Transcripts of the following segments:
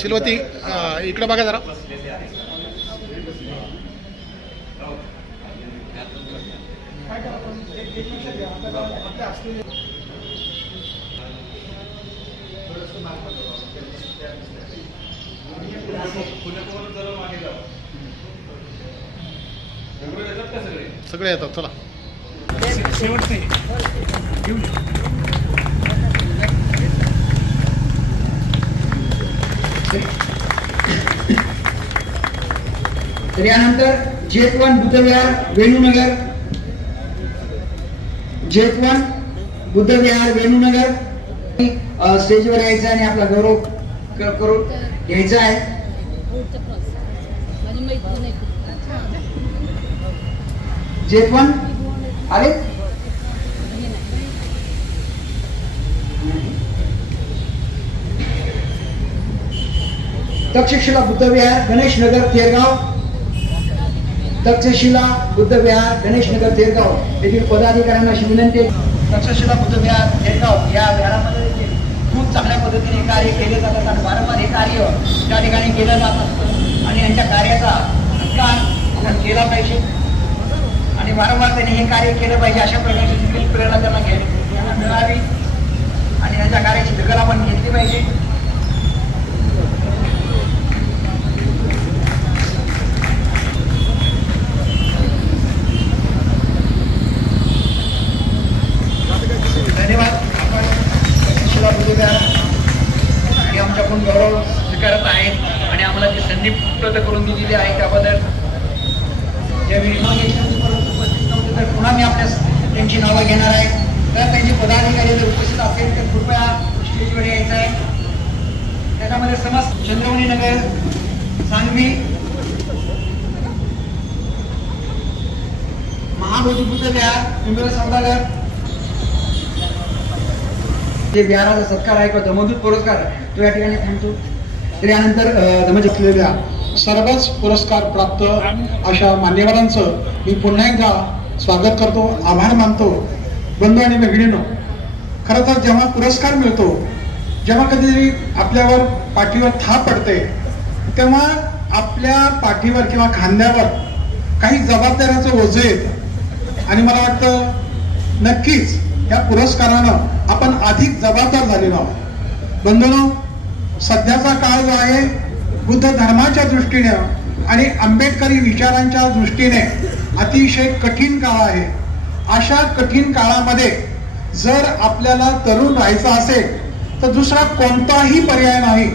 सिलवती इकडे बघा जरा. सगळे येतात. चला तर यानंतर जेतवन बुद्धविहार वेणूनगर, जेतवन बुद्धविहार वेणूनगर स्टेजवर यायचं आणि आपला गौरव करून घ्यायचा आहे. जेतवन आले. तक्षशिला बुद्धविहार गणेशनगर थेरगाव, तक्षशिला बुद्धविहार गणेशनगर थेरगाव येथील पदाधिकाऱ्यांना अशी विनंती. तक्षशिला बुद्धविहार थेरगाव या विहारामध्ये खूप चांगल्या पद्धतीने कार्य केले जातात आणि वारंवार हे कार्य त्या ठिकाणी केलं जात असतं आणि यांच्या कार्याचा सत्कार आपण केला पाहिजे आणि वारंवार त्यांनी हे कार्य केलं पाहिजे. अशा प्रकारची देखील प्रेरणा त्यांना मिळावी आणि त्यांच्या कार्याची दखल आपण घेतली पाहिजे. धन्यवाद. आपण तक्षशिला बुद्धविहार हे आमच्याकडून गौरव स्वीकारत आहेत आणि आम्हाला ती संधी उपलब्ध करून दिलेली आहे त्याबद्दल. ज्यावेळी उपस्थित नव्हते तर पुन्हा मी आपल्या त्यांची नावं घेणार आहे. तर त्यांचे पदाधिकारी जर उपस्थित असेल तर कृपया स्टेजवर यायचं आहे. त्याच्यामध्ये समस्त चंद्रवणी नगर, सांगवी, महाबोधी बुद्धविहार, पिंपरी सौदागर जे विहाराचा सत्कार आहे किंवा दमोदूत पुरस्कार तो या ठिकाणी थांबतो. तर यानंतर दमजलेल्या सर्वच पुरस्कार प्राप्त अशा मान्यवरांचं मी पुन्हा एकदा स्वागत करतो, आभार मानतो. बंधू आणि भगिनींनो, खरं तर जेव्हा पुरस्कार मिळतो, जेव्हा कधी आपल्यावर पाठीवर थाप पडते, तेव्हा आपल्या पाठीवर किंवा खांद्यावर काही जबाबदाऱ्याचं ओझं येतं आणि मला वाटतं नक्कीच या पुरस्कारानं आपण अधिक जबाबदार झालेलो आहोत. बंधूंनो, सध्याचा काळ जो आहे बुद्ध धर्माच्या दृष्टीने आणि आंबेडकरी विचारांच्या दृष्टीने अतिशय कठीण काळ आहे. अशा कठीण काळामध्ये जर आपल्याला तरुण राहायचं असेल तर दुसरा कोणताही पर्याय नाही.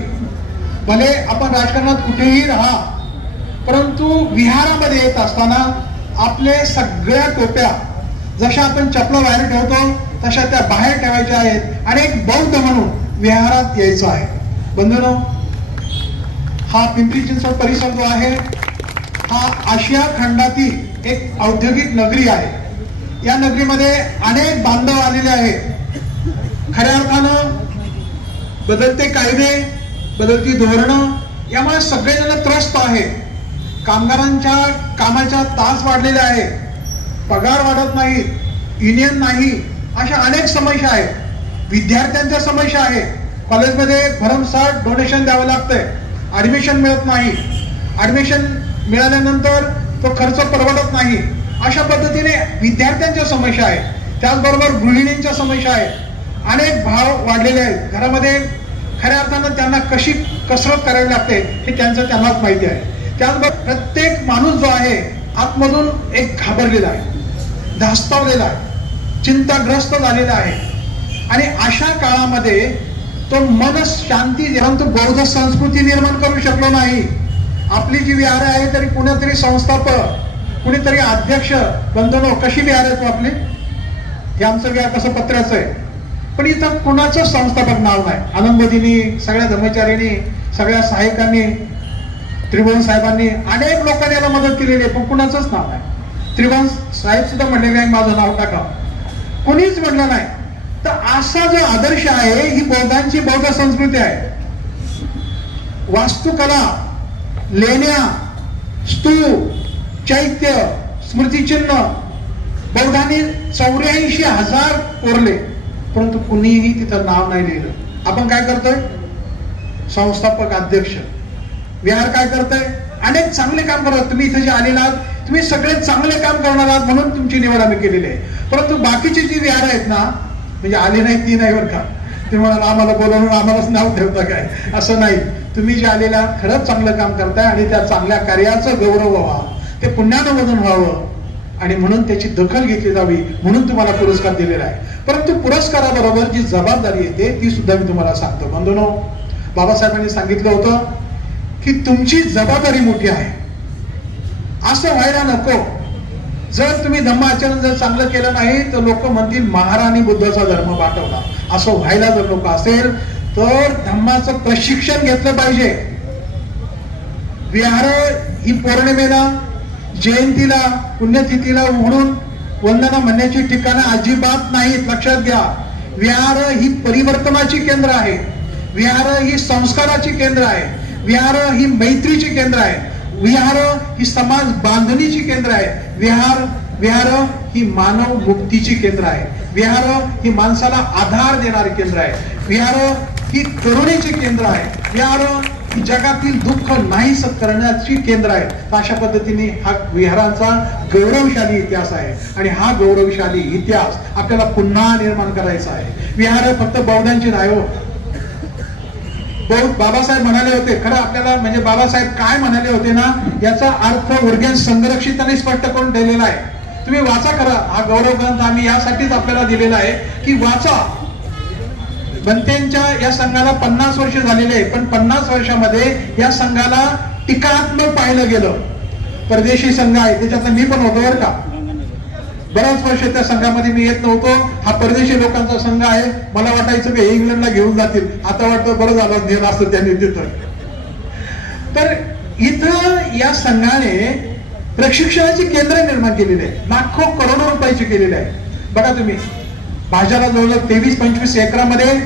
भले आपण राजकारणात कुठेही राहा, परंतु विहारामध्ये येत असताना आपले सगळ्या टोप्या जशा आपण चपला बाहेर ठेवतो तशा त्या बाहेर ठेवायच्या आहेत आणि एक बौद्ध म्हणून विहारात यायचं आहे. बंधूंनो, हा पिंपरी चिंचवड परिसर जो आहे हा आशिया खंडातील एक औद्योगिक नगरी आहे. या नगरीमध्ये अनेक बांधव आलेले आहेत. खऱ्या अर्थानं बदलते कायदे, बदलती धोरणं यामुळे सगळेजण त्रस्त आहेत. कामगारांच्या कामाच्या तास वाढलेले आहेत, पगार वाढत नाहीत, युनियन नाही, अशा अनेक समस्या आहेत. विद्यार्थ्यांच्या समस्या आहेत. कॉलेजमध्ये भरमसाठ डोनेशन द्यावं लागतंय, ऍडमिशन मिळत नाही, ऍडमिशन मिळाल्यानंतर तो खर्च परवडत नाही. अशा पद्धतीने विद्यार्थ्यांच्या समस्या आहेत. त्याचबरोबर गृहिणींच्या समस्या आहेत. अनेक भाव वाढलेले आहेत घरामध्ये. खऱ्या अर्थानं त्यांना कशी कसरत करावी लागते हे त्यांनाच माहिती आहे. त्याचबरोबर प्रत्येक माणूस जो आहे आतमधून एक घाबरलेला आहे, धास्तावलेला आहे, चिंताग्रस्त झालेला आहे. आणि अशा काळामध्ये तो मन शांती, परंतु बौद्ध संस्कृती निर्माण करू शकलो नाही. आपली जी विहार आहे तरी कुणीतरी संस्थापक, कुणीतरी अध्यक्ष, बंधनो कशी विहार आहेत आपली, हे आमचं विहार कसं पत्र्याचं आहे, पण इथं कुणाचं संस्थापक नाव नाही. आनंदमोदींनी, सगळ्या धर्मचाऱ्यांनी, सगळ्या सहायकांनी, त्रिभुवन साहेबांनी, अनेक लोकांनी याला मदत केलेली आहे, पण कुणाचंच नाव नाही. त्रिभुवन साहेब सुद्धा म्हणले नाही माझं नाव टाका, कोणीच म्हणलं नाही. तर असा जो आदर्श आहे ही बौद्धांची बौद्ध संस्कृती आहे. वास्तुकला, लेण्या, स्तूप, चैत्य, स्मृतिचिन्ह बौद्धांनी 84,000 कोरले, परंतु कुणीही तिथं नाव नाही लिहिलं. आपण काय करतोय? संस्थापक, अध्यक्ष. विहार काय करतोय? अनेक चांगले काम करतात. तुम्ही इथे जे आलेला आहात, तुम्ही सगळे चांगले काम करणार आहात म्हणून तुमची निवड आम्ही केलेली आहे. परंतु बाकीची जी विहार आहेत ना, म्हणजे आली नाही ती नाही बरं का, ते म्हणाला आम्हाला बोलवून आम्हालाच नाव ठेवता काय, असं नाही. तुम्ही जे आलेला खरंच चांगलं काम करताय आणि त्या चांगल्या कार्याचं गौरव व्हावा, ते पुण्यानुमोदन व्हावं आणि म्हणून त्याची दखल घेतली जावी म्हणून तुम्हाला पुरस्कार दिलेला आहे. परंतु पुरस्काराबरोबर जी जबाबदारी येते ती सुद्धा मी तुम्हाला सांगतो. बंधूंनो, बाबासाहेबांनी सांगितलं होतं की तुमची जबाबदारी मोठी आहे. असं व्हायला नको. जर तुम्ही धम्म आचरण जर चांगलं केलं नाही तर लोक म्हणतील महाराणी बुद्धाचा धर्म पाठवला. असं व्हायला जर नको असेल तर धम्माचं प्रशिक्षण घेतलं पाहिजे. विहार ही पौर्णिमेला, जयंतीला, पुण्यतिथीला उघडून वंदना म्हणण्याची ठिकाणं अजिबात नाहीत, लक्षात घ्या. विहार ही परिवर्तनाची केंद्र आहे. विहार ही संस्काराची केंद्र आहे. विहार ही मैत्रीची केंद्र आहे. विहार ही समाज बांधणीची केंद्र आहे. विहार ही मानव मुक्तीची केंद्र आहे. विहार ही माणसाला आधार देणारी केंद्र आहे. विहार ही करुणेची केंद्र आहे. विहार ही जगातील दुःख नाहीस करण्याची केंद्र आहे. अशा पद्धतीने हा विहारांचा गौरवशाली इतिहास आहे आणि हा गौरवशाली इतिहास आपल्याला पुन्हा निर्माण करायचा आहे. विहार फक्त बौद्धांची नाही हो. बाबासाहेब म्हणाले होते, खरं आपल्याला म्हणजे बाबासाहेब काय म्हणाले होते ना, याचा अर्थ उर्गेन संरक्षित आणि स्पष्ट करून ठेवलेला आहे. तुम्ही वाचा. खरं हा गौरव ग्रंथ आम्ही यासाठीच आपल्याला दिलेला आहे की वाचा. बनतेंच्या या संघाला 50 वर्ष झालेले आहे, पण 50 वर्षामध्ये या संघाला टीकात्मक पाहिलं गेलं. परदेशी संघ आहे त्याच्यात मी पण होतो बरं का. बऱ्याच वर्ष त्या संघामध्ये मी येत नव्हतो. हा परदेशी लोकांचा संघ आहे. मला वाटायचं की हे इंग्लंडला घेऊन जातील. आता वाटतं बरं झालं नेलं असतं त्यांनी तिथं. तर इथं या संघाने प्रशिक्षणाची केंद्र निर्माण केलेली आहे. लाखो करोडो रुपयाची केलेली आहे. बघा तुम्ही, भाज्याला जवळजवळ 23-25 एकरामध्ये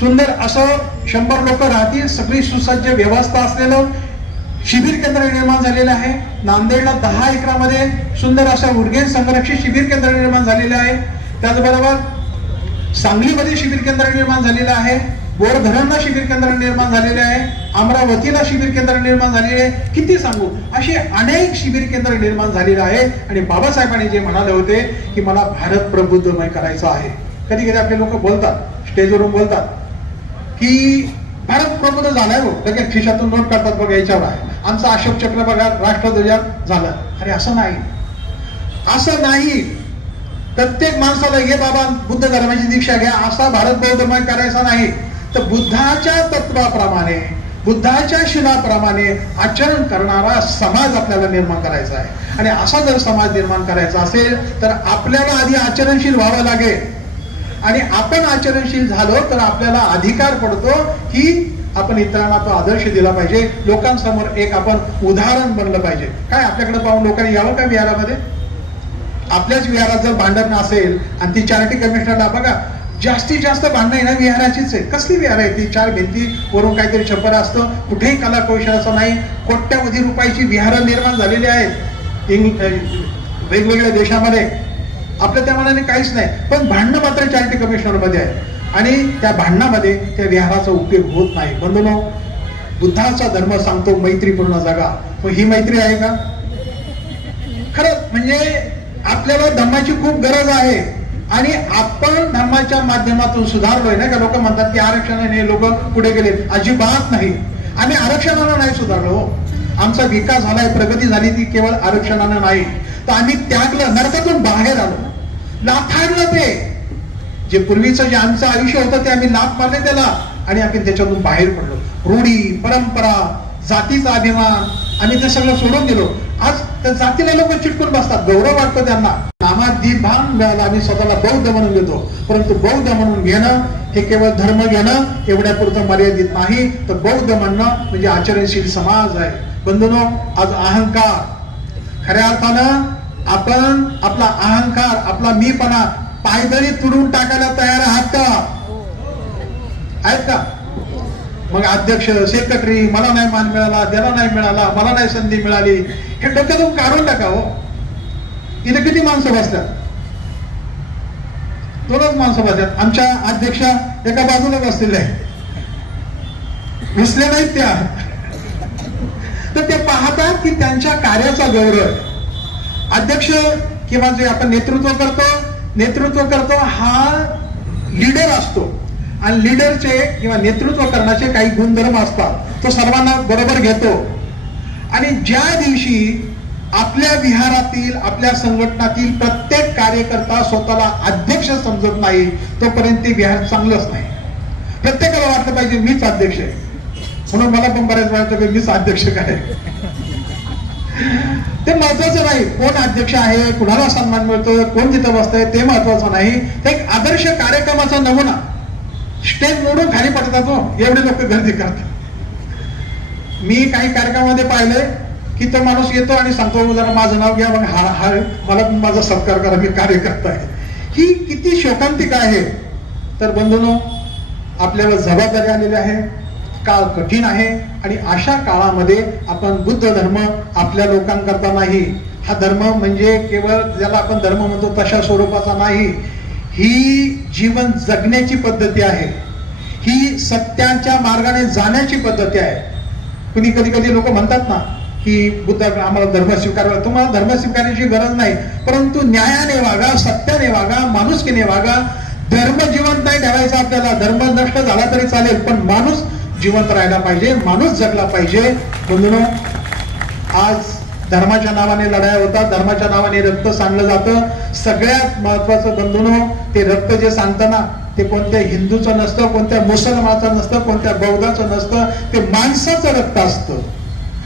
सुंदर असं 100 लोक राहतील, सगळी सुसज्ज व्यवस्था असलेलं शिबिर केंद्र निर्माण झालेलं आहे. नांदेडला 10 एकरामध्ये सुंदर असं उर्गेन संरक्षित शिबिर केंद्र निर्माण झालेलं आहे. त्याचबरोबर सांगलीमध्ये शिबिर केंद्र निर्माण झालेलं आहे. बोर धरणला शिबिर केंद्र निर्माण झालेले आहे. अमरावतीला शिबिर केंद्र निर्माण झालेले आहे. किती सांगू, असे अनेक शिबिर केंद्र निर्माण झालेले आहे. आणि बाबासाहेबांनी जे म्हणाले होते की मला भारत प्रबुद्धमय करायचं आहे. कधी कधी आपले लोक बोलतात, स्टेजवरून बोलतात की भारत प्रबुद्ध झालाय हो, लगेच खिशातून नोट काढतात बघा याच्यावर आहे. आमचं अशोक चक्र बघा राष्ट्रध्वजात झालं. अरे असं नाही, असं नाही. प्रत्येक माणसाला ये बाबा बुद्ध धर्माची दीक्षा घ्या असा भारत बौद्धमय करायचा नाही. तर बुद्धाच्या तत्वाप्रमाणे, बुद्धाच्या शिलाप्रमाणे आचरण करणारा समाज आपल्याला निर्माण करायचा आहे. आणि असा जर समाज निर्माण करायचा असेल तर आपल्याला आधी आचरणशील व्हावं लागेल. आणि आपण आचरणशील झालो तर आपल्याला अधिकार पडतो की आपण इतरांना तो आदर्श दिला पाहिजे. लोकांसमोर एक आपण उदाहरण बनलं पाहिजे. काय आपल्याकडे पाहून लोकांनी यावं का विहारामध्ये? आपल्याच विहारात जर भांडण असेल आणि ती चॅरिटी कमिशनरला बघा, जास्तीत जास्त भांडणं आहे ना विहाराचीच आहे. कसली विहार आहे ती? 4 भिंती वरून काहीतरी छप्पर असतं, कुठेही कला कौशल्याचं नाही. कोट्यावधी रुपयाची विहारं निर्माण झालेली आहेत वेगवेगळ्या देशामध्ये. आपल्या त्या मनाने काहीच नाही, पण भांडणं मात्र चॅरिटी कमिशनर मध्ये आहे. आणि त्या भांडणामध्ये त्या विहाराचा उपयोग होत नाही. बंधूंनो, बुद्धाचा धर्म सांगतो मैत्रीपूर्ण जगा. मग ही मैत्री आहे का? खरं म्हणजे आपल्याला धम्माची खूप गरज आहे. आणि आपण धम्माच्या माध्यमातून सुधारलोय ना का? लोक म्हणतात की आरक्षणाने लोक पुढे गेले. अजिबात नाही. आम्ही आरक्षणाला नाही सुधारलो. आमचा विकास झालाय, प्रगती झाली, ती केवळ आरक्षणानं नाही, तर आम्ही त्यागलं, नरकातून बाहेर आलो, लाथाडलं ते जे पूर्वीचं जे आमचं आयुष्य होतं ते आम्ही लाथ मारले त्याला आणि आपण त्याच्यातून बाहेर पडलो. रूढी, परंपरा, जातीचा अभिमान आम्ही ते सगळं सोडून दिलो. आज त्या जातीला लोक चिटकून बसतात, गौरव वाटतो त्यांना. नामाधिभान मिळाला, आम्ही स्वतःला बौद्ध म्हणून घेतो, परंतु बौद्ध म्हणून घेणं हे केवळ धर्म घेणं एवढ्यापुरतं मर्यादित नाही, तर बौद्ध म्हणणं म्हणजे आचरणशील समाज आहे. बंधूंनो, आज अहंकार, खऱ्या अर्थानं आपण आपला अहंकार, आपला मीपणा पायदळी तुडून टाकायला तयार आहात का? आहेत का? मग अध्यक्ष, सेक्रेटरी, मला नाही मान मिळाला, त्याला नाही मिळाला, मला नाही संधी मिळाली, हे डोक्यातून काढून टाकावं. इथे किती माणसं बसतात? 2च माणसं बसतात. आमच्या अध्यक्ष एका बाजूला बसलेल्या आहे, बसल्या नाहीत त्या. तर ते पाहतात की त्यांच्या कार्याचा गौरव. अध्यक्ष किंवा जे आपण नेतृत्व करतो हा लीडर असतो आणि लीडरचे किंवा नेतृत्व करण्याचे काही गुणधर्म असतात. तो सर्वांना बरोबर घेतो आणि ज्या दिवशी आपल्या विहारातील, आपल्या संघटनातील प्रत्येक कार्यकर्ता स्वतःला अध्यक्ष समजत नाही, तोपर्यंत ते विहार चांगलंच नाही. प्रत्येकाला वाटलं पाहिजे मीच अध्यक्ष आहे, म्हणून मला पण बऱ्याच वाटतं की मीच अध्यक्ष काय. ते महत्वाचं नाही कोण अध्यक्ष आहे, कुणाला सन्मान मिळतोय, कोण तिथं बसतंय, ते महत्वाचं नाही. ते एक आदर्श कार्यक्रमाचा नमुना. स्टेज मोडून खाली पडतात हो, एवढे लोक गर्दी करतात. मी काही कार्यक्रमामध्ये पाहिलंय की तो माणूस येतो आणि सांगतो जरा माझं नाव घ्या, मग मला माझा सत्कार करा, मी कार्यकर्ता आहे. ही किती शोकांतिका आहे. तर बंधूंनो, आपल्याला जबाबदारी आलेली आहे, काळ कठीण आहे आणि अशा काळामध्ये आपण बुद्ध धर्म आपल्या लोकांकरता नाही, हा धर्म म्हणजे केवळ ज्याला आपण धर्म म्हणतो तशा स्वरूपाचा नाही, ही जीवन जगण्याची पद्धती आहे, ही सत्याच्या मार्गाने जाण्याची पद्धती आहे. कुणी कधी लोक म्हणतात ना की बुद्ध आम्हाला धर्म स्वीकारावा. तुम्हाला धर्म स्वीकारण्याची गरज नाही, परंतु न्यायाने वागा, सत्याने वागा, माणुसकीने वागा. धर्म जिवंत नाही ठेवायचा आपल्याला, धर्म नष्ट झाला तरी चालेल, पण माणूस जिवंत राहायला पाहिजे, माणूस जगला पाहिजे. बंधूंनो, आज धर्माच्या नावाने लढाया होतात, धर्माच्या नावाने रक्त सांडलं जातं. सगळ्यात महत्वाचं बंधूंनो, ते रक्त जे सांगतं ना, ते कोणत्या हिंदूचं नसतं, कोणत्या मुसलमानाचं नसतं, कोणत्या बौद्धाचं नसतं, ते माणसाचं रक्त असतं.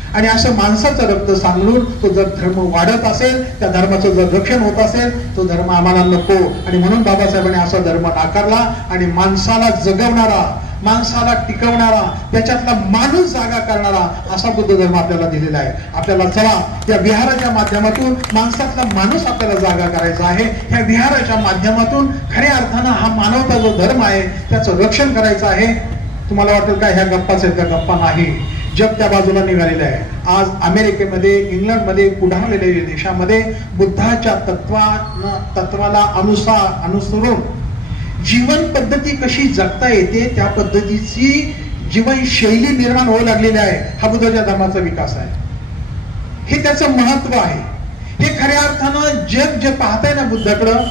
आणि असं माणसाचं रक्त सांगून तो जर धर्म वाढत असेल, त्या धर्माचं जर रक्षण होत असेल, तो धर्म आम्हाला नको. आणि म्हणून बाबासाहेबांनी असा धर्म नाकारला आणि माणसाला जगवणारा, माणसाला टिकवणारा, त्याच्यातला माणूस जागा करणारा असा बुद्ध धर्म आपल्याला दिलेला आहे. आपल्याला चला या विहाराच्या माध्यमातून माणसातला माणूस आपल्याला जागा करायचा आहे. ह्या विहाराच्या माध्यमातून खऱ्या अर्थानं हा मानवता जो धर्म आहे त्याचं रक्षण करायचं आहे. तुम्हाला वाटेल का ह्या गप्पाच आहेत? त्या गप्पा नाही. जग त्या बाजूला निघालेलं आहे. आज अमेरिकेमध्ये, इंग्लंडमध्ये, पुढारलेल्या देशामध्ये बुद्धाच्या तत्वाला अनुसरून जीवन पद्धती कशी जगता येते त्या पद्धतीची जीवनशैली निर्माण होऊ लागलेली आहे. हा बुद्धाच्या धर्माचा विकास आहे, हे त्याचं महत्व आहे. हे खऱ्या अर्थानं जग जे पाहताय ना बुद्धाकडं,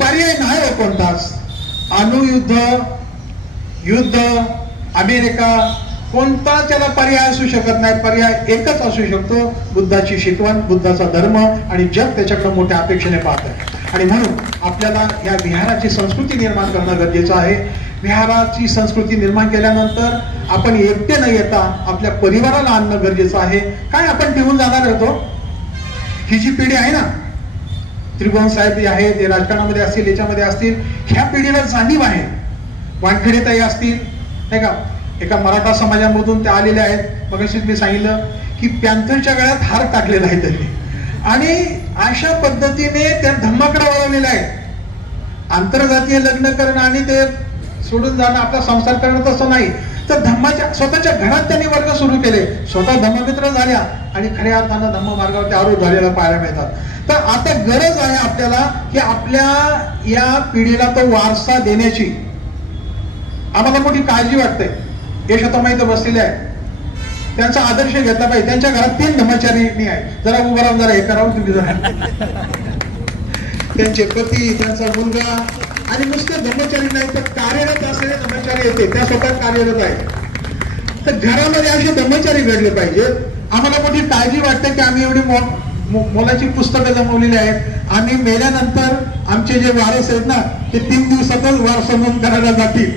पर्याय नाही हो कोणताच. अणुयुद्ध, युद्ध, अमेरिका, कोणता त्याला पर्याय असू शकत नाही. पर्याय एकच असू शकतो, बुद्धाची शिकवण, बुद्धाचा धर्म, आणि जग त्याच्याकडे मोठ्या अपेक्षेने पाहत आहे. आणि म्हणून आपल्याला या विहाराची संस्कृती निर्माण करणं गरजेचं आहे. विहाराची संस्कृती निर्माण केल्यानंतर आपण एकटे न येता आपल्या परिवाराला आणणं गरजेचं आहे. काय आपण ठेवून जाणार होतो? ही जी पिढी आहे ना, त्रिभुवन साहेब आहे, ते राजकारणामध्ये असतील, याच्यामध्ये असतील, ह्या पिढीला जाणीव आहे. वानखेडेताई असतील, नाही का, एका मराठा समाजामधून त्या आलेल्या आहेत. मगाशीच मी सांगितलं की पॅन्थरच्या गळ्यात हार टाकलेला आहे त्यांनी, आणि अशा पद्धतीने त्या धम्माकडे वळवलेला आहे. आंतरजातीय लग्न करणं आणि ते सोडून जाणं, आपला संसार करणं तसं नाही, तर धम्माच्या स्वतःच्या घरात त्यांनी वर्ग सुरू केले, स्वतः धम्ममित्र झाल्या आणि खऱ्या अर्थानं धम्म मार्गावरती आरूढ झालेला पाहायला मिळतात. तर आता गरज आहे आपल्याला की आपल्या या पिढीला तो वारसा देण्याची आम्हाला मोठी काळजी वाटते. यशोतामाई इथं बसलेले आहे, त्यांचा आदर्श घेतला पाहिजे. त्यांच्या घरात 3 धर्मचारी आहे. जरा उभं राहून जरा हे करावं तुम्ही जरा. त्यांचे पती, त्यांचा मुलगा, आणि नुसते धर्मचारी नाही तर कार्यरत असलेले धर्मचारी येते, त्या स्वतः कार्यरत आहे. तर घरामध्ये असे धर्मचारी घडले पाहिजेत आम्हाला मोठी काळजी वाटते की आम्ही एवढी मोलाची पुस्तकं जमवलेली आहेत आणि मेल्यानंतर आमचे जे वारस आहेत ना ते 3 दिवसातच वारसा नोंद करायला जातील.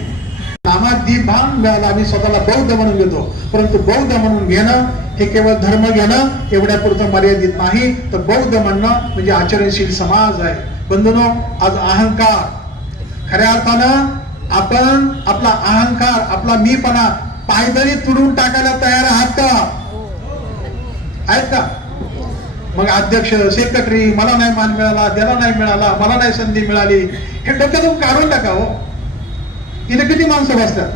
नामाधिभान मिळाला, आम्ही स्वतःला बौद्ध म्हणून घेतो, परंतु बौद्ध म्हणून घेणं हे केवळ धर्म घेणं एवढ्यापुरतं मर्यादित नाही, तर बौद्ध म्हणणं म्हणजे आचरणशील समाज आहे. बंधूंनो, आज अहंकार खऱ्या अर्थानं आपण आपला अहंकार, आपला मीपणा पायदळी तुडून टाकायला तयार आहात का? आहेत का? मग अध्यक्ष, सेक्रेटरी, मला नाही मान मिळाला, त्याला नाही मिळाला, मला नाही संधी मिळाली, हे डोक्यातून काढून टाका हो. इथे किती माणसं बसतात?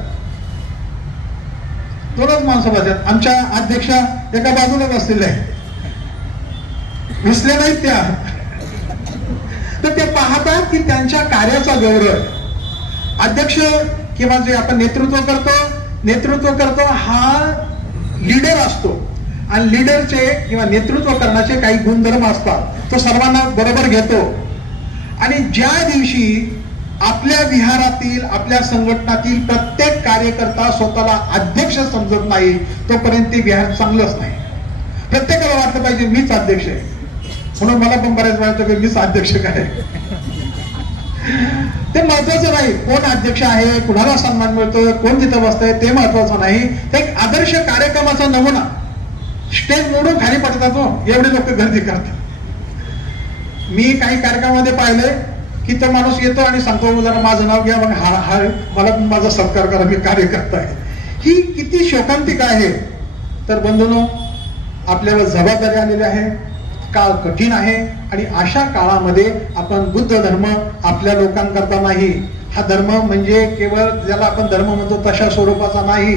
2च माणसं बसतात. आमच्या अध्यक्षा एका बाजूला बसलेल्या आहेत, बसले नाहीत त्या. तर ते पाहतात की त्यांच्या कार्याचा गौरव. अध्यक्ष किंवा जे आपण नेतृत्व करतो हा लीडर असतो आणि लीडरचे किंवा नेतृत्व करण्याचे काही गुणधर्म असतात, तो सर्वांना बरोबर घेतो. आणि ज्या दिवशी आपल्या विहारातील, आपल्या संघटनातील प्रत्येक कार्यकर्ता स्वतःला अध्यक्ष समजत नाही, तोपर्यंत ते विहार चांगलंच नाही. प्रत्येकाला वाटलं पाहिजे मीच अध्यक्ष आहे, म्हणून मला पण बऱ्याच वेळा की मीच अध्यक्ष काय. ते महत्वाचं नाही कोण अध्यक्ष आहे, कुणाला सन्मान मिळतोय, कोण तिथं बसतंय, ते महत्वाचं नाही. ते एक आदर्श कार्यक्रमाचा नमुना स्टेज मोडून खाली पडतात हो, एवढे लोक गर्दी करतात. मी काही कार्यक्रमामध्ये पाहिलंय की तो माणूस येतो आणि सांगतो जरा माझं नाव घ्या, मग हा मला माझा सत्कार करा, मी कार्यकर्ता आहे. ही किती शोकांतिका आहे. तर बंधूंनो, आपल्यावर जबाबदारी आलेली आहे, काळ कठीण आहे आणि अशा काळामध्ये आपण बुद्ध धर्म आपल्या लोकांकरता नाही, हा धर्म म्हणजे केवळ ज्याला आपण धर्म म्हणतो तशा स्वरूपाचा नाही,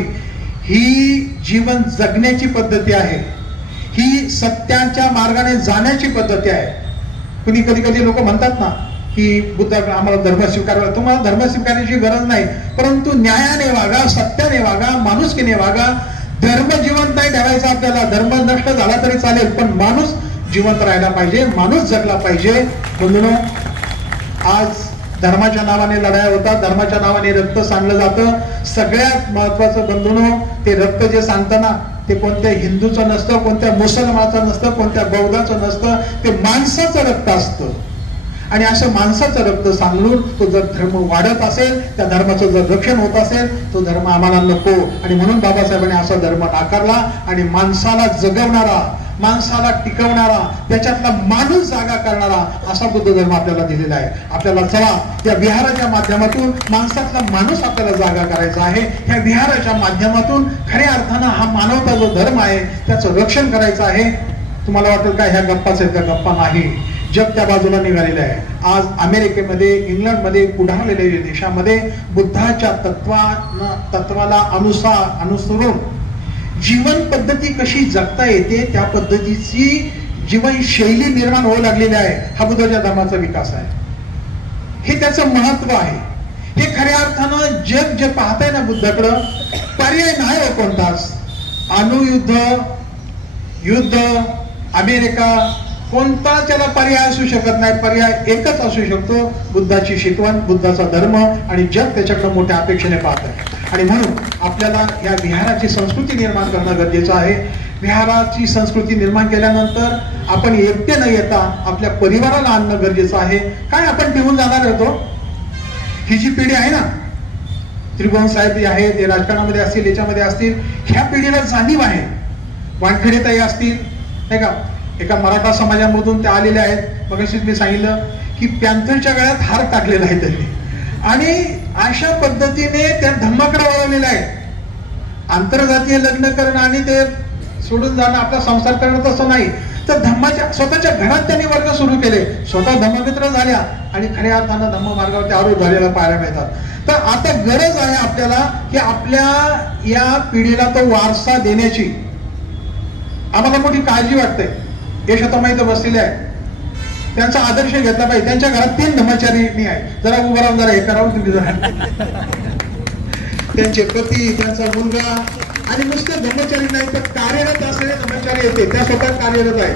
ही जीवन जगण्याची पद्धती आहे, ही सत्याच्या मार्गाने जाण्याची पद्धती आहे. कुणी कधी लोक म्हणतात ना की बुद्ध आम्हाला धर्म स्वीकारावा, तुम्हाला धर्म स्वीकारण्याची गरज नाही, परंतु न्यायाने वागा, सत्याने वागा, माणुसकीने वागा. धर्म जिवंत नाही ठेवायचा आपल्याला, धर्म नष्ट झाला तरी चालेल, पण माणूस जिवंत राहायला पाहिजे, माणूस जगला पाहिजे. बंधूंनो, आज धर्माच्या नावाने लढाया होतात, धर्माच्या नावाने रक्त सांडलं जातं. सगळ्यात महत्वाचं बंधूंनो, ते रक्त जे सांगतं ना ते कोणत्या हिंदूचं नसतं, कोणत्या मुसलमानाचं नसतं, कोणत्या बौद्धाचं नसतं, ते माणसाचं रक्त असतं. आणि असं माणसाचं रक्त सांगून तो जर धर्म वाढत असेल, त्या धर्माचं जर रक्षण होत असेल, तो धर्म आम्हाला नको. आणि म्हणून बाबासाहेबांनी असा धर्म नाकारला आणि माणसाला जगवणारा, माणसाला टिकवणारा, त्याच्यातला माणूस जागा करणारा असा बुद्ध धर्म आपल्याला दिलेला आहे. आपल्याला चला त्या विहाराच्या माध्यमातून माणसातला माणूस आपल्याला जागा करायचा आहे. ह्या विहाराच्या माध्यमातून खऱ्या अर्थानं हा मानवता जो धर्म आहे त्याचं रक्षण करायचं आहे. तुम्हाला वाटेल का ह्या गप्पाच आहेत का? गप्पा नाही. जग त्या बाजूला निघालेलं आहे. आज अमेरिकेमध्ये, इंग्लंडमध्ये, पुढारलेल्या देशामध्ये बुद्धाच्या तत्वाला अनुसरून जीवन पद्धती कशी जगता येते त्या पद्धतीची जीवनशैली निर्माण होऊ लागलेली आहे. हा बुद्धाच्या धर्माचा विकास आहे, हे त्याचं महत्व आहे. हे खऱ्या अर्थानं जग जे पाहतंय ना बुद्धाकडं, पर्याय नाही हो कोणताच. अणुयुद्ध, युद्ध, अमेरिका, कोणता त्याला पर्याय असू शकत नाही. पर्याय एकच असू शकतो, बुद्धाची शिकवण, बुद्धाचा धर्म, आणि जग त्याच्याकडे मोठ्या अपेक्षेने पाहत आहे. आणि म्हणून आपल्याला या विहाराची संस्कृती निर्माण करणं गरजेचं आहे. विहाराची संस्कृती निर्माण केल्यानंतर आपण एकटे न येता आपल्या परिवाराला आणणं गरजेचं आहे. काय आपण ठेवून जाणार होतो? ही जी पिढी आहे ना, त्रिभुवन साहेब आहे, ते राजकारणामध्ये असतील, याच्यामध्ये असतील, ह्या पिढीला जाणीव आहे. वानखेडेताई असतील, नाही का, एका मराठा समाजामधून त्या आलेल्या आहेत. मगाशीच मी सांगितलं की पॅन्थरच्या गळ्यात हार टाकलेला आहे त्यांनी, आणि अशा पद्धतीने त्या धम्माकडे वळवलेला आहे. आंतरजातीय लग्न करणं आणि ते सोडून जाणं, आपला संसार करणं तसं नाही, तर धम्माच्या स्वतःच्या घरात त्यांनी वर्ग सुरू केले, स्वतः धम्ममित्र झाल्या आणि खऱ्या अर्थानं धम्म मार्गावरती आरूढ झालेला पाहायला मिळतात. तर आता गरज आहे आपल्याला की आपल्या या पिढीला तो वारसा देण्याची. आम्हाला मोठी काळजी वाटते. यशोतामाई इथं बसलेले आहे, त्यांचा आदर्श घेतला पाहिजे. त्यांच्या घरात 3 धर्मचारी आहे. जरा उभं राहून जरा हे करावं तुम्ही जरा. त्यांचे पती, त्यांचा मुलगा, आणि नुसते धर्मचारी नाही तर कार्यरत असलेले धर्मचारी येते, त्या स्वतः कार्यरत आहे.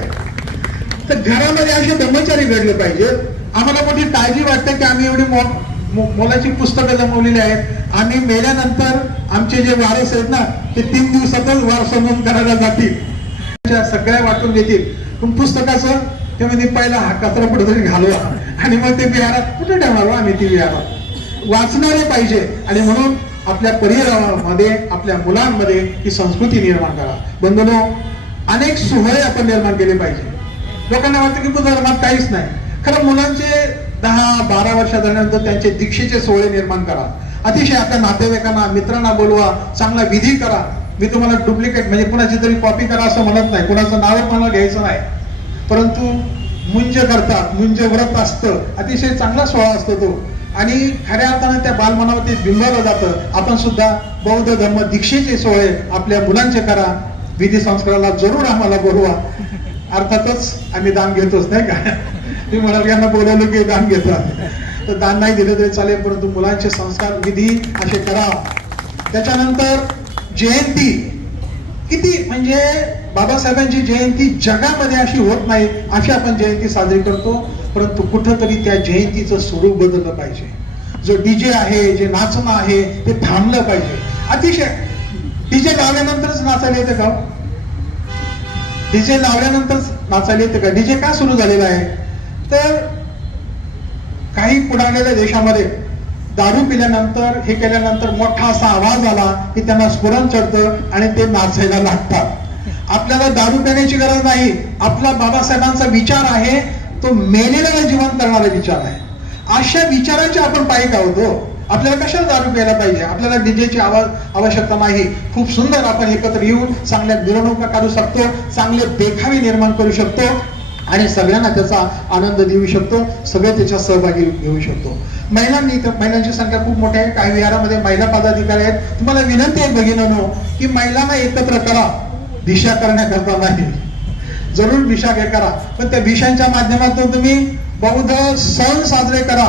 तर घरामध्ये असे धर्मचारी घडले पाहिजे. आम्हाला मोठी काळजी वाटते की आम्ही एवढी मोलाची पुस्तकं जमवलेली आहेत आणि मेल्यानंतर आमचे जे वारस आहेत ना ते 3 दिवसातच वारसा नोंद करायला जातील. त्या सगळ्या वाटून घेतील, पण पुस्तकाचं ते म्हणजे पहिला हा कचरा कुठेतरी घालवा आणि मग ते विहारात कुठे ठेवणार हो आम्ही ती विहारात. वाचणारे पाहिजे आणि म्हणून आपल्या परिवारामध्ये आपल्या मुलांमध्ये ही संस्कृती निर्माण करा. बंधूंनो, अनेक सोहळे आपण निर्माण केले पाहिजे. लोकांना वाटतं की धर्मात काहीच नाही. खरं मुलांचे 10-12 वर्ष झाल्यानंतर त्यांचे दीक्षेचे सोहळे निर्माण करा. अतिशय आपल्या नातेवाईकांना मित्रांना बोलवा, चांगला विधी करा. मी तुम्हाला डुप्लिकेट म्हणजे कुणाची तरी कॉपी करा असं म्हणत नाही, कुणाचं नाव मला घ्यायचं नाही, परंतु मुंज करतात, मुंज व्रत असतं, अतिशय चांगला सोहळा असतो तो आणि खऱ्या अर्थानं त्या बालमनावरती बिंबवलं जातं. आपण सुद्धा बौद्ध धर्म दीक्षेचे सोहळे आपल्या मुलांचे करा. विधी संस्काराला जरूर आम्हाला बोलवा. अर्थातच आम्ही दान घेतोच नाही का. मी म्हणाल यांना बोलवलं की दान घेतात, तर दान नाही दिलं तरी चालेल, परंतु मुलांचे संस्कार विधी असे करा. त्याच्यानंतर जयंती किती म्हणजे बाबासाहेबांची जयंती जगामध्ये अशी होत नाही, अशी आपण जयंती साजरी करतो, परंतु कुठंतरी त्या जयंतीचं स्वरूप बदललं पाहिजे. जो डीजे आहे, जे नाचणं आहे ते थांबलं पाहिजे. अतिशय डीजे लावल्यानंतरच नाचायला येते का? डीजे लावल्यानंतरच नाचायला येते का? डीजे का सुरू झालेला आहे? तर काही पुढारलेल्या देशामध्ये दारू पिल्यानंतर हे केल्यानंतर मोठा असा आवाज आला की त्यांना स्फुरण चढतं आणि ते नाचायला लागतात. आपल्याला दारू पिण्याची गरज नाही. आपला बाबासाहेबांचा विचार आहे तो मेलेल्याला जिवंत करणारा विचार आहे. अशा विचारांचे आपण पायी होतो. आपल्याला कशाला दारू प्यायला पाहिजे? आपल्याला डीजेची आवश्यकता नाही. खूप सुंदर आपण एकत्र येऊन चांगल्या मिरवणुका काढू शकतो, चांगले देखावे निर्माण करू शकतो आणि सगळ्यांना त्याचा आनंद देऊ शकतो, सगळे त्याच्यात सहभागी घेऊ शकतो. महिलांची संख्या खूप मोठी आहे. काही विहारामध्ये महिला पदाधिकारी आहेत. तुम्हाला विनंती आहे भगिनींनो की महिलांना एकत्र करा. दिशा करण्याकरता नाही, जरूर दिशा हे करा, पण त्या विषयांच्या माध्यमातून तुम्ही बौद्ध सण साजरे करा.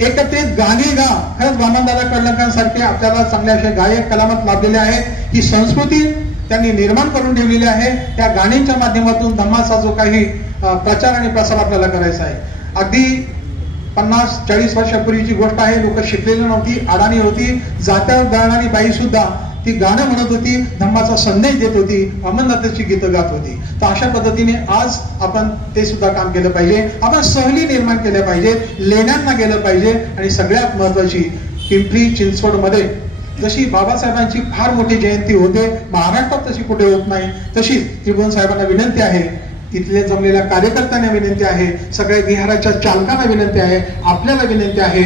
एकत्रित गाणी गा. खरंच वामनदादा कडलंकांसारखे आपल्याला चांगले असे गायक कलावंत लाभलेले आहेत. ही संस्कृती त्यांनी निर्माण करून ठेवलेली आहे. त्या गाण्यांच्या माध्यमातून धम्माचा जो काही प्रचार आणि प्रसार आपल्याला करायचा आहे. अगदी 50-40 वर्षापूर्वीची गोष्ट आहे. लोक शिकलेली नव्हती, अडाणी होती. जात्यावर दळणारी बाई सुद्धा ती गाणं म्हणत होती, धम्माचा संदेश देत होती, वामनदादाची गीतं गात होती. तर अशा पद्धतीने आज आपण ते सुद्धा काम केलं पाहिजे. आपण सहली निर्माण केल्या पाहिजे, लेण्यांना गेलं पाहिजे आणि सगळ्यात महत्वाची पिंपरी चिंचवडमध्ये जशी बाबासाहेबांची फार मोठी जयंती होते, महाराष्ट्रात तशी कुठे होत नाही, तशीच त्रिभुवन साहेबांना विनंती आहे, इथले जमलेल्या कार्यकर्त्यांना विनंती आहे, सगळ्या विहाराच्या चालकांना विनंती आहे, आपल्याला विनंती आहे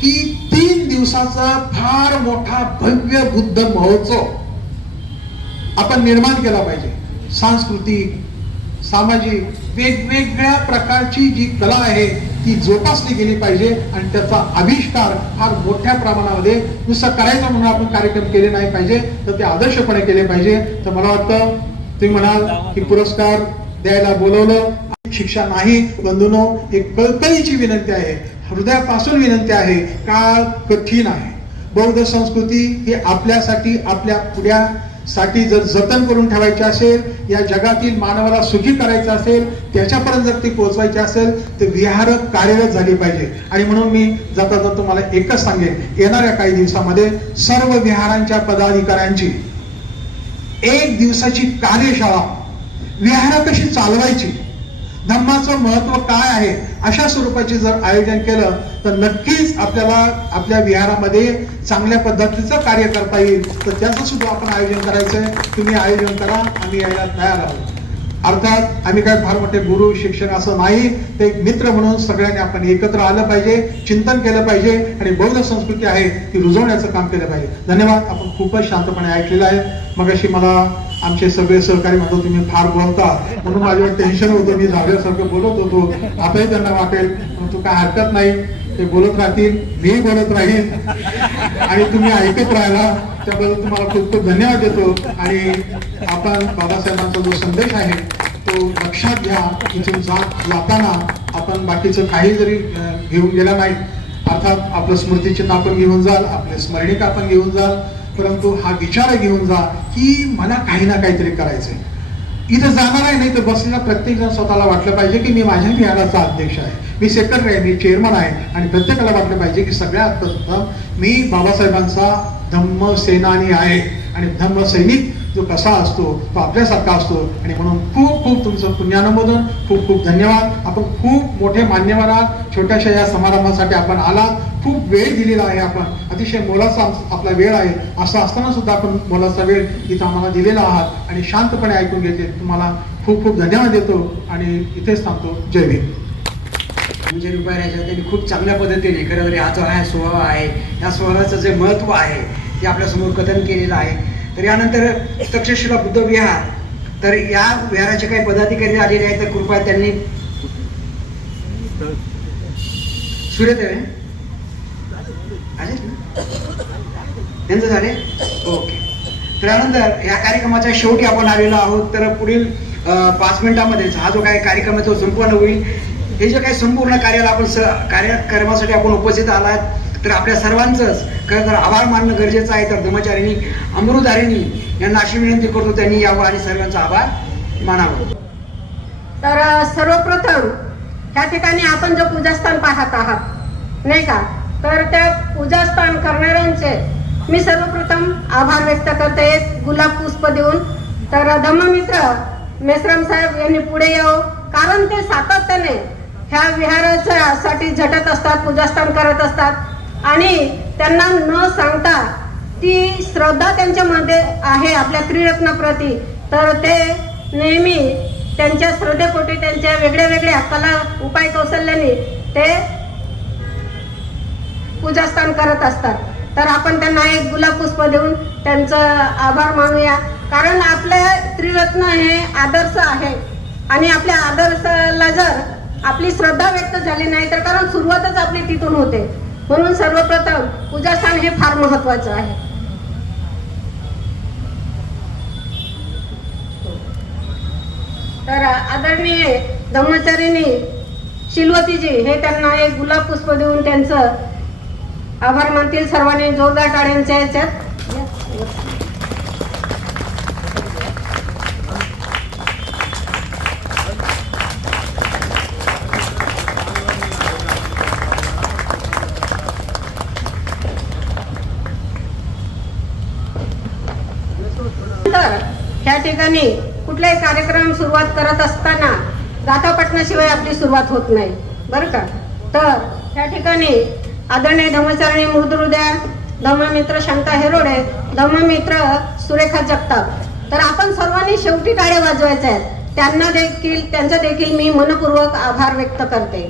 की 3 दिवसाचा फार मोठा भव्य बुद्ध महोत्सव आपण निर्माण केला पाहिजे. सांस्कृतिक, सामाजिक वेगवेगळ्या प्रकारची जी कला आहे ती जोपासली गेली पाहिजे आणि त्याचा आविष्कार फार मोठ्या प्रमाणामध्ये नुसतं करायचा म्हणून आपण कार्यक्रम केले नाही पाहिजे, तर ते आदर्शपणे केले पाहिजे. तर मला वाटतं तुम्ही म्हणाल की पुरस्कार द्यायला बोलवलं, शिक्षा नाही. बंधूंनो, एक कळकळीची विनंती आहे, हृदयापासून विनंती आहे. काळ कठीण आहे. बौद्ध संस्कृती ही आपल्यासाठी, आपल्या पुढ्यासाठी जर जतन करून ठेवायची असेल, या जगातील मानवाला सुखी करायचं असेल, त्याच्यापर्यंत जर ती पोहोचवायची असेल तर विहार कार्यरत झाली पाहिजे. आणि म्हणून मी जाता जाता तुम्हाला एकच सांगेन, येणाऱ्या काही दिवसामध्ये सर्व विहारांच्या पदाधिकाऱ्यांची 1 दिवसाची कार्यशाळा, विहार कशी चालवायची, धम्माचं महत्व काय आहे, अशा स्वरूपाचे जर आयोजन केलं तर नक्कीच आपल्याला आपल्या विहारामध्ये चांगल्या पद्धतीचं कार्य करता येईल. तर त्याचं सुद्धा आपण आयोजन करायचंय. तुम्ही आयोजन करा, आम्ही यायला तयार आहोत. अर्थात आम्ही काय फार मोठे गुरु शिक्षक असं नाही, ते एक मित्र म्हणून सगळ्यांनी आपण एकत्र आलं पाहिजे, चिंतन केलं पाहिजे आणि बौद्ध संस्कृती आहे ती रुजवण्याचं काम केलं पाहिजे. धन्यवाद. आपण खूपच शांतपणे ऐकलेलं आहे. मगाशी मला आमचे सगळे सहकारी म्हणतो तुम्ही फार बोलता, म्हणून माझ्यावर टेन्शन होतं, मी झाल्यासारखं बोलत होतो. आताही त्यांना वाटेल परंतु काय हरकत नाही, ते बोलत राहतील, मी बोलत राहील आणि तुम्ही ऐकत राहिला त्याबद्दल तुम्हाला खूप खूप धन्यवाद देतो. आणि आपण बाबासाहेबांचा जो संदेश आहे तो लक्षात घ्या. इथून जाताना आपण बाकीचं काही जरी घेऊन गेला नाही, अर्थात आपलं स्मृतिचिन्ह आपण घेऊन जाल, आपले स्मरणिका आपण घेऊन जाल, परंतु हा विचार घेऊन जा की मला काही ना काहीतरी करायचंय. इथं जाणार आहे नाही तर बसलेला प्रत्येक जण स्वतःला वाटलं पाहिजे की मी माझ्या विहाराचा अध्यक्ष आहे, मी सेक्रेटरी आहे, मी चेअरमन आहे. आणि प्रत्येकाला वाटलं पाहिजे की सगळ्यात प्रथम मी बाबासाहेबांचा धम्म सेनानी आहे आणि धम्म सैनिक जो कसा असतो तो आपल्यासारखा असतो. आणि म्हणून खूप खूप तुमचं पुण्यानुमोदन, खूप खूप धन्यवाद. आपण खूप मोठे मान्यवर आहात. छोट्याशा या समारंभासाठी आपण आलात, खूप वेळ दिलेला आहे. आपण अतिशय मोलाचा आपला वेळ आहे. असं असताना सुद्धा आपण मोलाचा वेळ इथं आम्हाला दिलेला आहात आणि शांतपणे ऐकून घेतले. तुम्हाला खूप खूप धन्यवाद देतो आणि इथेच थांबतो. जय भीम. म्हणजे रुपयाच्या त्यांनी खूप चांगल्या पद्धतीने खरं तर हा जो हा सोहळा आहे, या सोहळ्याचं जे महत्त्व आहे ते आपल्यासमोर कथन केलेलं आहे. तर यानंतर तक्षशिला बुद्ध विहार, तर या विहाराचे काही पदाधिकारी आलेले आहेत, तर कृपया त्यांनी सूर्यदेव त्यांचं झाले ओके. तर यानंतर या कार्यक्रमाच्या शेवटी आपण आलेलो आहोत. तर पुढील 5 मिनिटांमध्ये हा जो काही कार्यक्रम आहे तो संपूर्ण होईल. हे जे काही संपूर्ण कार्याला आपण कार्यक्रमासाठी आपण उपस्थित आलात, तर आपल्या सर्वांचंच खरं तर आभार मानणं गरजेचं आहे. तर धर्मचारिणी अमृतारिणी यांना अशी विनंती करतो त्यांनी यावं आणि सर्वांचा आभार मानावं. तर सर्वप्रथम त्या ठिकाणी आपण जो पूजास्थान पाहत आहात नाही का, तर त्या पूजास्थान करणाऱ्यांचे मी सर्वप्रथम आभार व्यक्त करते, गुलाब पुष्प देऊन. तर धम्ममित्र मेश्राम साहेब यांनी पुढे यावं, कारण ते सातत्याने ह्या विहारासाठी झटत असतात, पूजास्थान करत असतात आणि त्यांना न सांगता ती श्रद्धा त्यांच्यामध्ये आहे आपल्या त्रिरत्नाप्रती. तर ते नेहमी त्यांच्या श्रद्धेपोटी त्यांच्या वेगळ्या वेगळ्या कला उपाय कौशल्याने ते पूजास्थान करत असतात. तर आपण त्यांना एक गुलाब पुष्प देऊन त्यांचं आभार मानूया, कारण आपले त्रिरत्न हे आदर्श आहे आणि आपल्या आदर्शाला जर आपली श्रद्धा व्यक्त झाली नाही तर कारण सुरुवातच आपली तिथून होते. म्हणून सर्वप्रथम पूजास्थान हे फार महत्वाचं आहे. तर आदरणीय धम्मचारिणी शिलवतीजी हे त्यांना एक गुलाब पुष्प देऊन त्यांचं आभार मानतील. सर्वांनी जोरदार टाळ्यांच्या याच्यात. तर ह्या ठिकाणी कुठलाही कार्यक्रम सुरुवात करत असताना गाथा पटण्याशिवाय आपली सुरुवात होत नाही बरं का. तर त्या ठिकाणी आदरणीय धम्मचारिणी मृदुहृदया धम्ममित्र शांता हेरोडे, धम्ममित्र सुरेखा जगताप, तर आपण सर्वांनी शेवटी टाळ्या वाजवायच्या आहेत. त्यांचा देखील मी मनपूर्वक आभार व्यक्त करते.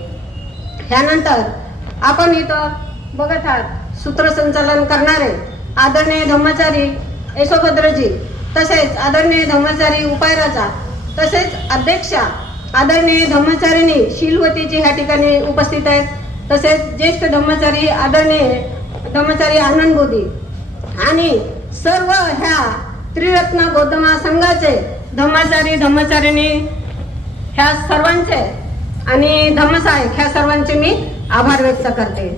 ह्यानंतर आपण इथं बघत आहात सूत्रसंचालन करणारे आदरणीय धम्मचारी यशोभद्रजी, तसेच आदरणीय धम्मचारी उपायराजा, तसेच अध्यक्षा आदरणीय धम्मचारिणी शीलवतीजी ह्या ठिकाणी उपस्थित आहेत. तसेच ज्येष्ठ धम्मचारी आदरणीय धम्मचारी आनंद बोधी आणि सर्व ह्या त्रिरत्न बौद्ध महासंघाचे धम्मचारी धम्मचारिणी ह्या सर्वांचे आणि धम्मसहायक ह्या सर्वांचे मी आभार व्यक्त करते.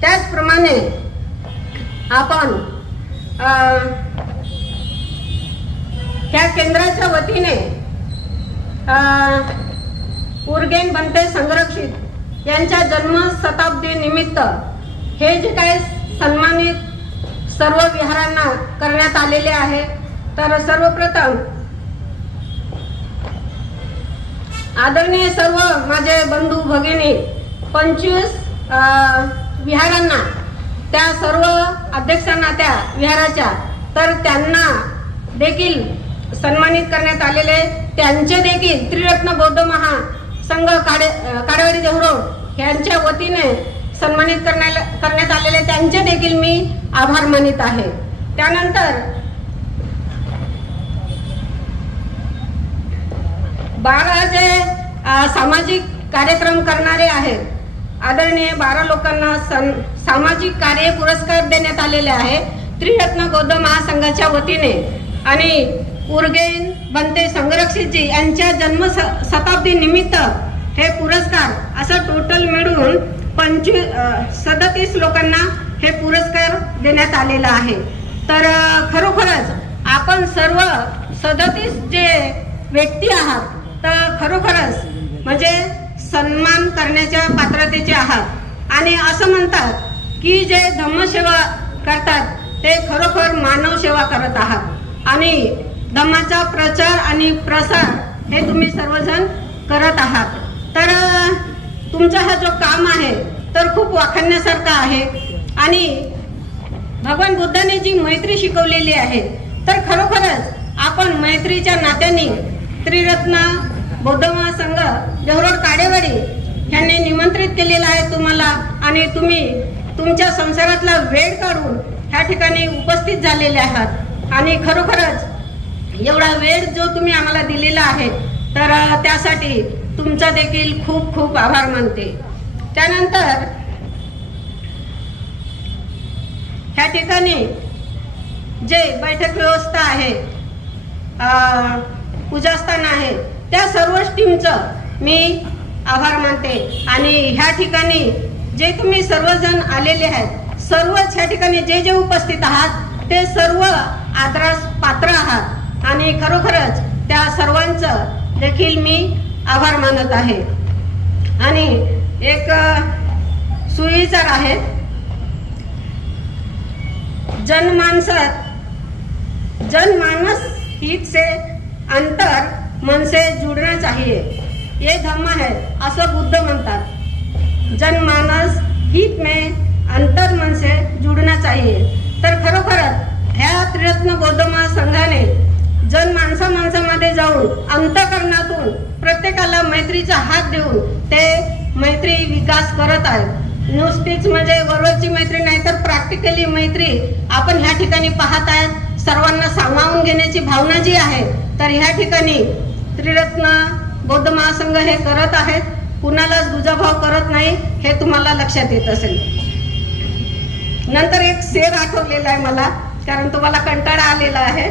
त्याचप्रमाणे आपण ह्या केंद्राच्या वतीने उर्गेन बनते संरक्षित यांच्या जन्म शताब्दी निमित्त हे जे काही सन्मानित सर्व विहारांना करण्यात आलेले आहे. तर सर्वप्रथम आदरणीय सर्व माझे बंधू भगिनी 25 विहारांना, त्या सर्व अध्यक्षांना त्या विहाराच्या, तर त्यांना देखील सन्मानित करण्यात आलेले, त्यांचे देखील त्रिरत्न बौद्ध महासंघ काडेवाडी देहरोड यांच्या वतीने सन्मानित करण्यात आलेले त्यांचे देखील मी आभार मानित आहे. त्यानंतर 12 जे सामाजिक कार्यक्रम करणारे आहेत, आदरणीय 12 लोकांना सामाजिक कार्य पुरस्कार देण्यात आलेले आहे त्रिरत्न बौद्ध महासंघाच्या वतीने. आणि उर्गेन बनते संरक्षितजी यांच्या जन्म शताब्दी निमित्त हे पुरस्कार असं टोटल मिळून 37 लोकांना हे पुरस्कार देण्यात आलेला आहे. तर खरोखरच आपण सर्व 37 जे व्यक्ती आहात, तर खरोखरच म्हणजे सन्मान करण्याच्या पात्रतेचे आहात. आणि असं म्हणतात की जे धम्मसेवा करतात ते खरोखर मानव सेवा करत आहात. आणि धम्माचा प्रचार आणि प्रसार हे तुम्ही सर्वजण करत आहात. तर तुमचा हा जो काम आहे तर खूप वाखाणण्यासारखा आहे. आणि भगवान बुद्धाने जी मैत्री शिकवलेली आहे तर खरोखरच आपण मैत्रीच्या नात्याने त्रिरत्न बौद्ध महासंघ देवरोड काडेवाडी यांनी निमंत्रित केलेलं आहे तुम्हाला, आणि तुम्ही तुमच्या संसारातला वेळ काढून ह्या ठिकाणी उपस्थित झालेले आहात. आणि खरोखरच एवढा वेळ जो तुम्ही आम्हाला दिलेला आहे तर त्यासाठी तुमचा देखील खूप खूप आभार मानते. त्यानंतर ह्या ठिकाणी जे बैठक व्यवस्था आहे, पूजास्थान आहे, त्या सर्वच टीमचं मी आभार मानते. आणि ह्या ठिकाणी जे तुम्ही सर्वजण आलेले आहेत, सर्वच ह्या ठिकाणी जे जे उपस्थित आहात ते सर्व आदरास पात्र आहात. आणि खरोखरच त्या सर्वांचं देखील मी आभार मानत आहे. आणि एक सुविचार आहे, जनमानस हित से अंतर मन से जुड़ना चाहिए, ये धम्म है असं बुद्ध म्हणतात. जनमानस हित में अंतर मन से जुड़ना चाहिए. तर खरोखरच ह्या त्रिरत्न बौद्ध महासंघाने माणसामध्ये जाऊन अंतःकरणातून प्रत्येकाला मैत्रीचा हात देऊन ते मैत्री विकास करत आहेत. नुसतीच म्हणजे वरवरची मैत्री नाही तर प्रॅक्टिकली मैत्री आपण ह्या ठिकाणी पाहत आहेत. सर्वांना सामावून घेण्याची भावना जी आहे तर ह्या ठिकाणी त्रिरत्न बौद्ध महासंघ हे करत आहेत. कुणालाच दुजाभाव करत नाही, हे तुम्हाला लक्षात येत असेल. नंतर एक शेर आठवलेला आहे मला, कारण तुम्हाला कंटाळा आलेला आहे.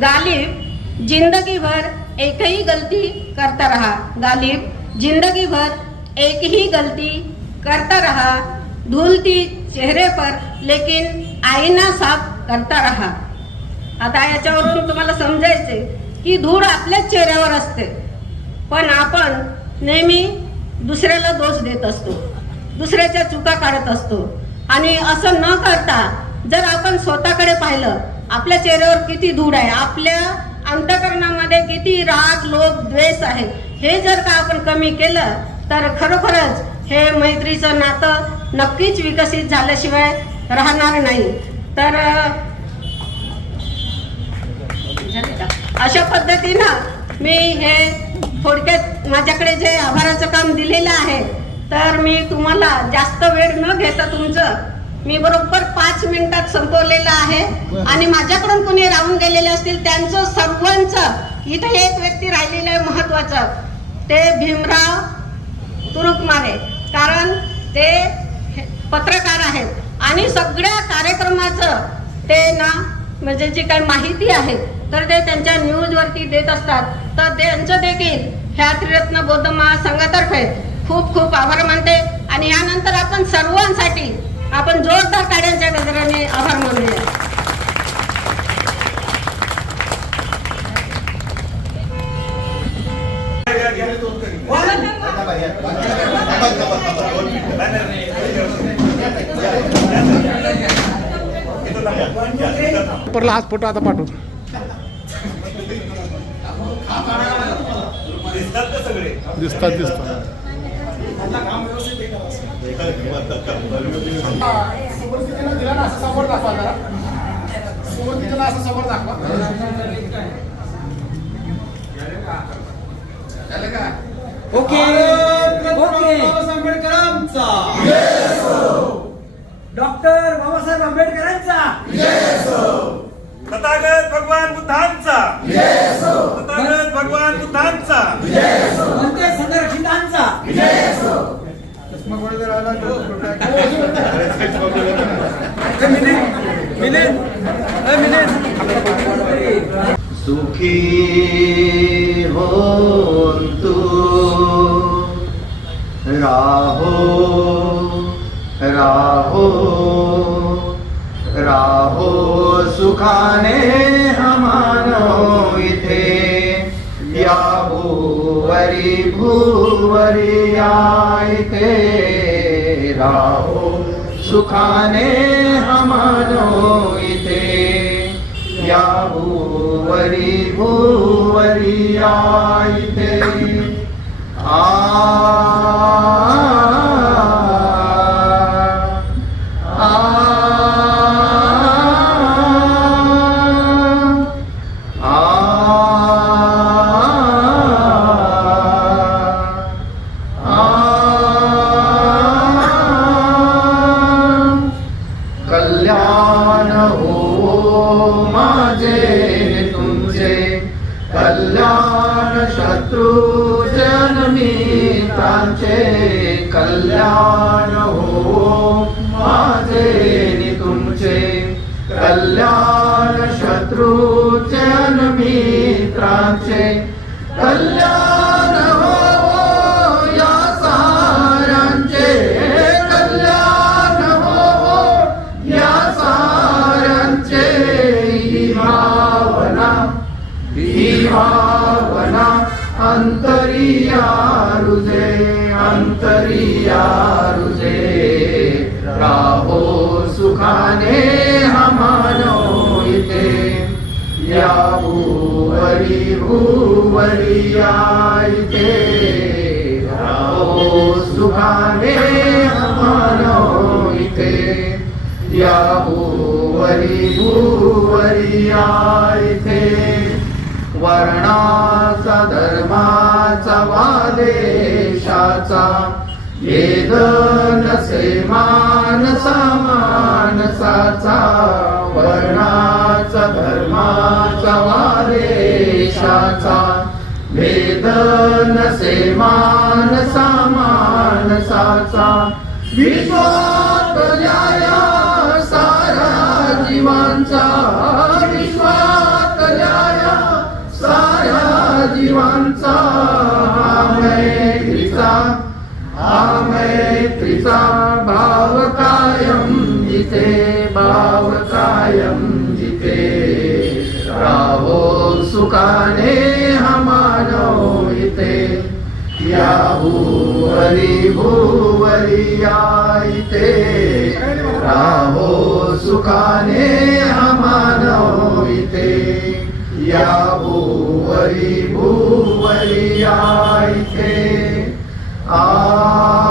गालिब जिंदगी भर एक ही गलती करता रहा, गालिब जिंदगी भर एक ही गलती करता रहा, धूलती चेहरे पर लेकिन आईना साफ करता रहा. आता याच्यावरून तुम्हाला समजायचे की धूळ आपल्याच चेहऱ्यावर असते, पण आपण नेहमी दुसऱ्याला दोष देत असतो, दुसऱ्याच्या चुका काढत असतो. आणि असं न करता जर आपण स्वतःकडे पाहिलं, आपल्या चेहऱ्यावर किती धूळ आहे, आपल्या अंतःकरणामध्ये किती राग लोभ द्वेष आहे, हे जर का आपण कमी केलं तर खरोखरच हे मैत्रीचं नातं नक्कीच विकसित झाल्याशिवाय राहणार नाही. तर अशा पद्धतीनं मी हे थोडक्यात माझ्याकडे जे आभाराचं काम दिलेलं आहे तर मी तुम्हाला जास्त वेळ न घेता तुमचं मी बरोबर 5 मिनिटात संपवलेलं आहे. आणि माझ्याकडून कोणी राहून गेलेले असतील त्यांचं सर्वांचं इथे एक व्यक्ती राहिलेलं आहे महत्वाचं, ते भीमराव तुरुकमारे, कारण ते पत्रकार आहेत आणि सगळ्या कार्यक्रमाचं ते ना म्हणजे जी काही माहिती आहे तर ते त्यांच्या न्यूजवरती देत असतात. तर त्यांचं देखील ह्या त्रिरत्न बौद्ध महासंघातर्फे खूप खूप आभार मानते. आणि यानंतर आपण सर्वांसाठी आपण जोरदार टाळ्यांच्या गजराने आभार मानूया. परला हात फोटो आता पाठवतो. दिसतात ओके आंबेडकरांचा, डॉक्टर बाबासाहेब आंबेडकरांचा, तथागत भगवान बुद्धांचा, तथागत भगवान बुद्धांचा, वंदे संरक्षितांचा. सुखी हो तू राहो राहो राहो सुखाने हमानो इथे या भूवरी या इथे राहो सुखाने हमानो इथे या भूवरी भूवरी या इथे आ कल्याण हो माझे तुमचे कल्याण शत्रु जनमित्रांचे कल्याण हो माझे नि तुमचे कल्याण शत्रु जनमित्रांचे कल्याण हो या साऱ्यांचे कल्याण हो या साऱ्यांचे ही भावना अंतरिया रुजे राहो सुखाने हमानो इथे या भूवरी भूवरी या इथे राहो सुखाने हमानो इथे या भूवरी भूवरी या इथे वर्णाचा धर्माचा वादेशाचा भेद नसे मानसा मानसाचा वर्णाचा धर्माचा वादेशाचा भेद नसे मानसा मानसाचा विश्वातल्या साऱ्या जीवांचा विश्वातल्या साऱ्या जीवांचा हा मैत्रीचा भाव कायम जिथे राहो सुखाने हमानो इथे या भूवरी भूवरी या इथे राहो सुखाने हमानो इथे या भूवरी भूवरी या इथे आ